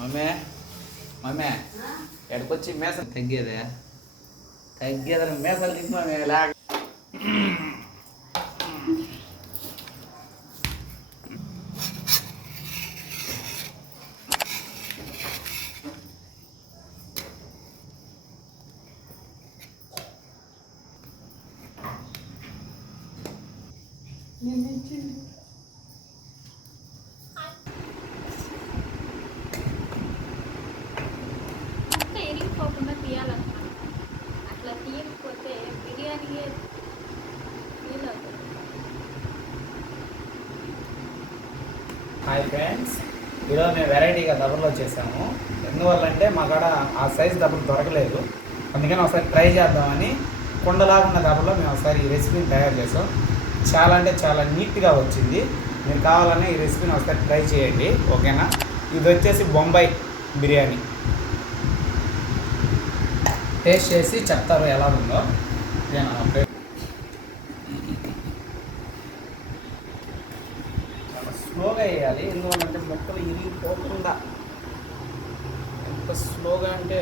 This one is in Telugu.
మమ్మే మమ్మే ఎక్కడికొచ్చి మేసలు తగ్గేదే తగ్గేదని మేసలు తింటున్నామే లాగ ఎరిగిపోకుండా తీయాలన్నమాట. అట్లా తీయకపోతే బిర్యానీ ఫీల్ అవుతుంది. హాయ్ ఫ్రెండ్స్, ఈరోజు మేము వెరైటీగా దబర్లో చేసాము. ఎందువల్లంటే మా కాడ ఆ సైజ్ దబర్ దొరకలేదు, అందుకని ఒకసారి ట్రై చేద్దామని కుండలాగా ఉన్న దబర్లో మేము ఒకసారి ఈ రెసిపీని తయారు చేసాం. చాలా అంటే చాలా నీట్గా వచ్చింది. మీరు కావాలనే ఈ రెసిపీని ఒకసారి ట్రై చేయండి, ఓకేనా? ఇది వచ్చేసి బొంబాయి బిర్యానీ. టేస్ట్ చేసి చెప్తారు ఎలా ఉందో. చాలా స్లోగా వేయాలి, ఎందువల్లంటే మొక్కలు ఇరిగిపోకుండా. ఎంత స్లోగా అంటే